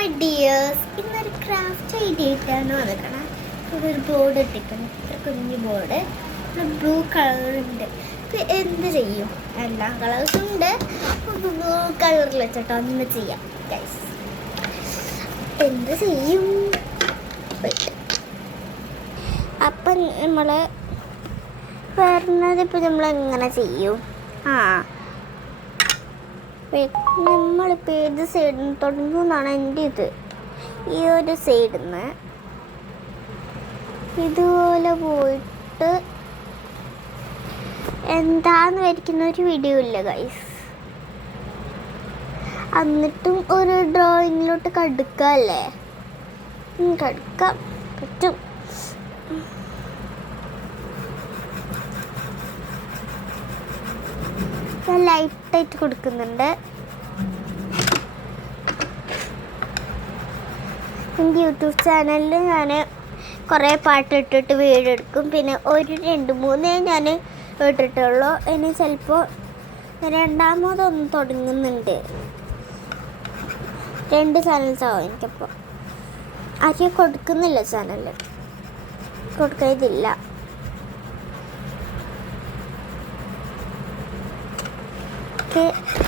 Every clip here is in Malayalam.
മൈ ഡിയേഴ്സ്, ഇന്നൊരു ക്രാഫ്റ്റ് ഐഡിയ ആയിട്ടാണ് വന്നിരിക്കണം. ഒരു ബോർഡ് ഇട്ടിട്ടുണ്ട്, ഒരു കുഞ്ഞു ബോർഡ്, ബ്ലൂ കളറുണ്ട്. എന്ത് ചെയ്യും? എല്ലാ കളേഴ്സും ഉണ്ട്. ബ്ലൂ കളറിൽ വെച്ചിട്ട് ഒന്ന് ചെയ്യാം ഗൈസ്. എന്ത് ചെയ്യും? അപ്പം നമ്മൾ പറഞ്ഞത് ഇപ്പം നമ്മൾ എങ്ങനെ ചെയ്യും? നമ്മളിപ്പോൾ ഏത് സൈഡിൽ നിന്ന് തുടങ്ങുമെന്നാണ് എൻ്റെ ഇത്. ഈ ഒരു സൈഡിൽ നിന്ന് ഇതുപോലെ പോയിട്ട് എന്താന്ന് വരയ്ക്കുന്ന ഒരു വീഡിയോ ഇല്ല ഗൈസ്. എന്നിട്ടും ഒരു ഡ്രോയിങ്ങിലോട്ട് കടുക്കല്ലേ? കടുക്കാൻ പറ്റും. ഞാൻ ലൈറ്റായിട്ട് കൊടുക്കുന്നുണ്ട്. എൻ്റെ യൂട്യൂബ് ചാനലിൽ ഞാൻ കുറേ പാട്ട് ഇട്ടിട്ട് വീഡിയോ എടുക്കും. പിന്നെ ഒരു 2-3 ഞാൻ ഇട്ടിട്ടുള്ളൂ. ഇനി ചിലപ്പോൾ രണ്ടാമതൊന്ന് തുടങ്ങുന്നുണ്ട്. 2 ചാനൽസ് ആവും എനിക്കപ്പോൾ. ആരെയും കൊടുക്കുന്നില്ല, ചാനലിൽ കൊടുക്കതില്ല.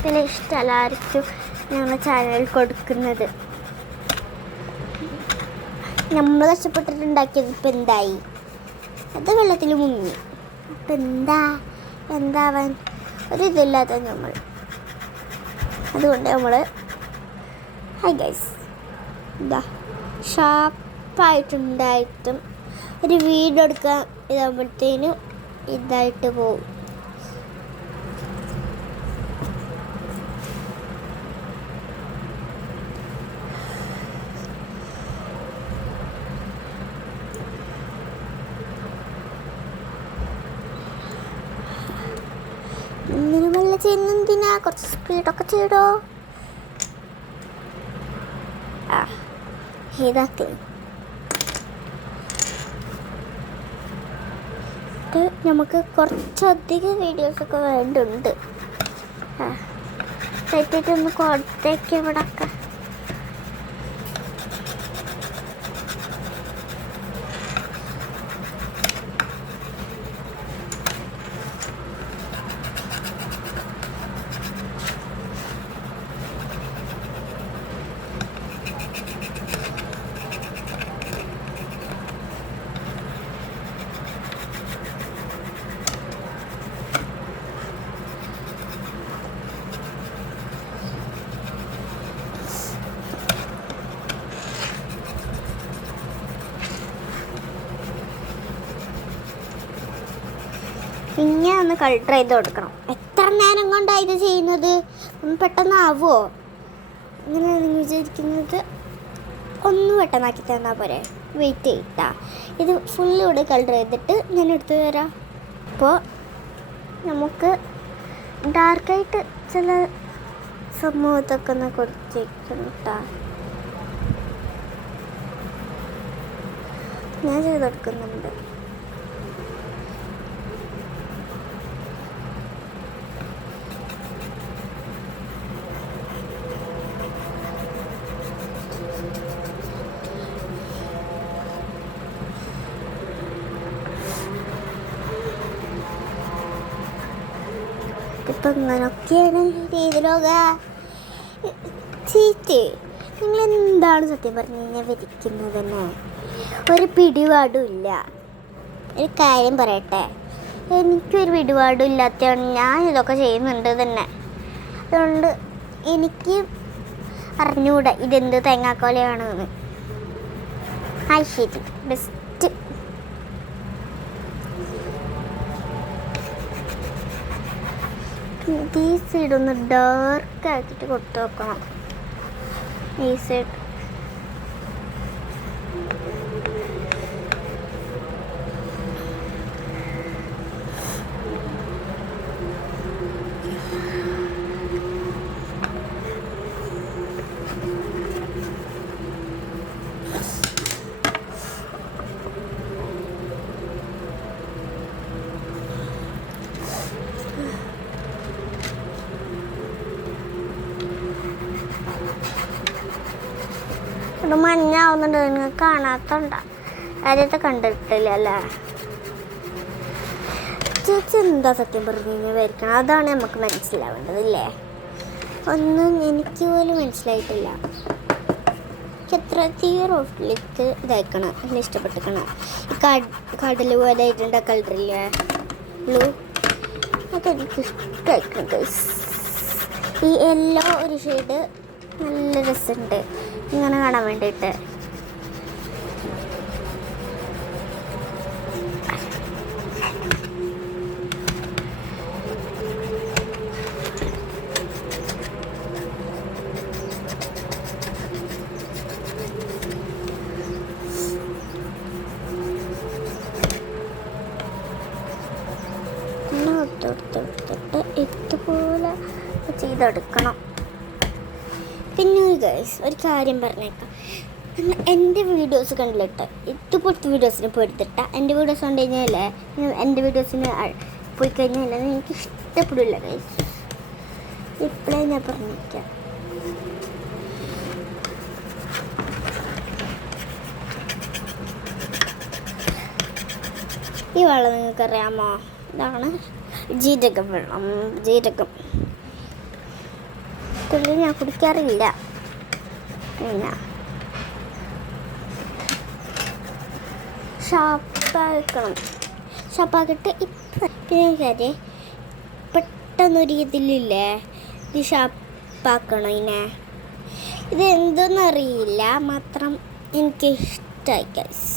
പിന്നെ ഇഷ്ടമല്ല ആർക്കും ഞങ്ങളുടെ ചാനലിൽ കൊടുക്കുന്നത്. നമ്മൾ കഷ്ടപ്പെട്ടിട്ടുണ്ടാക്കിയത് ഇപ്പം എന്തായി? അത് വെള്ളത്തിൽ മുങ്ങി. അപ്പം എന്താവാൻ ഒരിതില്ലാത്ത നമ്മൾ. അതുകൊണ്ട് നമ്മൾ ഹായ് ഗൈസ്, ഇതാ ഷാർപ്പായിട്ടുണ്ടായിട്ടും ഒരു വീഡിയോ എടുക്കാൻ ഇതാകുമ്പോഴത്തേനും ഇതായിട്ട് പോകും. ഇങ്ങനെ വെള്ളം ചെയ്യുന്നതിനാ കുറച്ച് സ്പീഡൊക്കെ ചെയ്തോ. ഇതാക്കി നമുക്ക് കുറച്ചധികം വീഡിയോസൊക്കെ വേണ്ടുണ്ട്. തെറ്റിട്ടൊന്ന് കൊടുത്തേക്ക് ഇവിടൊക്കെ. ഇങ്ങനെ ഒന്ന് കളർ ചെയ്ത് കൊടുക്കണം. എത്ര നേരം കൊണ്ടാണ് ഇത് ചെയ്യുന്നത്? ഒന്ന് പെട്ടെന്നാവുമോ? ഇങ്ങനെ നിങ്ങൾ വിചാരിക്കുന്നത് ഒന്ന് പെട്ടെന്നാക്കി തന്നാൽ പോരെ? വെയിറ്റ് ചെയ്യട്ടാ. ഇത് ഫുള്ളിവിടെ കളർ ചെയ്തിട്ട് ഞാൻ എടുത്തു തരാം. അപ്പോൾ നമുക്ക് ഡാർക്കായിട്ട് ചില സംഭവത്തൊക്കെ ഒന്ന് കൊടുത്തിരിക്കണം കേട്ടോ. ഞാൻ ചെയ്ത് കൊടുക്കുന്നുണ്ട്. ഇപ്പം ഇങ്ങനൊക്കെയാണ് രീതിയിലൊക ചീറ്റ്. നിങ്ങളെന്താണ് സത്യം പറഞ്ഞു കഴിഞ്ഞാൽ വരയ്ക്കുന്നത് തന്നെ ഒരു പിടിപാടും ഇല്ല. ഒരു കാര്യം പറയട്ടെ, എനിക്കൊരു പിടിപാടും ഇല്ലാത്തതാണ് ഞാൻ ഇതൊക്കെ ചെയ്യുന്നുണ്ട് തന്നെ. അതുകൊണ്ട് എനിക്ക് അറിഞ്ഞുകൂടാ ഇതെന്ത് തേങ്ങാക്കോലയാണെന്ന്. ശരി, ബെസ്റ്റ്. ഈ സൈഡ് ഒന്ന് ഡാർക്ക് ആക്കിയിട്ട് കൊടുത്തു നോക്കണം. ഈ സൈഡ് ഇത് മഞ്ഞാവുന്നുണ്ട്, നിങ്ങൾ കാണാത്തണ്ട, ആദ്യത്തെ കണ്ടിട്ടില്ല അല്ലേ? ചേച്ചി എന്താ സത്യം പറഞ്ഞു വരയ്ക്കണം, അതാണ് നമുക്ക് മനസ്സിലാവേണ്ടത് അല്ലേ? ഒന്നും എനിക്ക് പോലും മനസ്സിലായിട്ടില്ല. എത്ര തീറോട്ടിലേക്ക് ഇതാക്കണം, എല്ലാം ഇഷ്ടപ്പെട്ടിരിക്കണം. ഈ കടൽ പോലെ ആയിട്ടുണ്ട് കളറില്ലേ ബ്ലൂ, അതെനിക്ക് ഇഷ്ടമായിരിക്കണം ഗൈസ്. ഈ യെല്ലോ ഒരു ഷെയ്ഡ് നല്ല രസമുണ്ട് ഇങ്ങനെ കാണാൻ വേണ്ടിയിട്ട്. തൊട്ട് ഇതുപോലെ ചെയ്തെടുക്കണം. പിന്നെ ഗൈസ് ഒരു കാര്യം പറഞ്ഞേക്കാം, എൻ്റെ വീഡിയോസ് കണ്ടിട്ട് ഇതുപോലത്തെ വീഡിയോസിന് പോയിട്ടിട്ട എൻ്റെ വീഡിയോസ് കണ്ടു കഴിഞ്ഞാലേ, എൻ്റെ വീഡിയോസിന് പോയി കഴിഞ്ഞാൽ എനിക്ക് ഇഷ്ടപ്പെടില്ല ഗൈസ്. ഇപ്പോഴേ ഞാൻ പറഞ്ഞേക്കാം. ഈ വെള്ളം നിങ്ങൾക്കറിയാമോ? ഇതാണ് ജീരകം വെള്ളം. ജീരകം തുള്ളി ഞാൻ കുടിക്കാറില്ല. പിന്നെ ഷാപ്പാക്കണം, ഷാപ്പാക്കിയിട്ട് ഇപ്പം പിന്നെ കാര്യം പെട്ടെന്നൊരു ഇതിലില്ലേ ഇത് ഷാപ്പാക്കണം. ഇത് എന്തെന്നറിയില്ല, മാത്രം എനിക്ക് ഇഷ്ടമായി ഗൈസ്.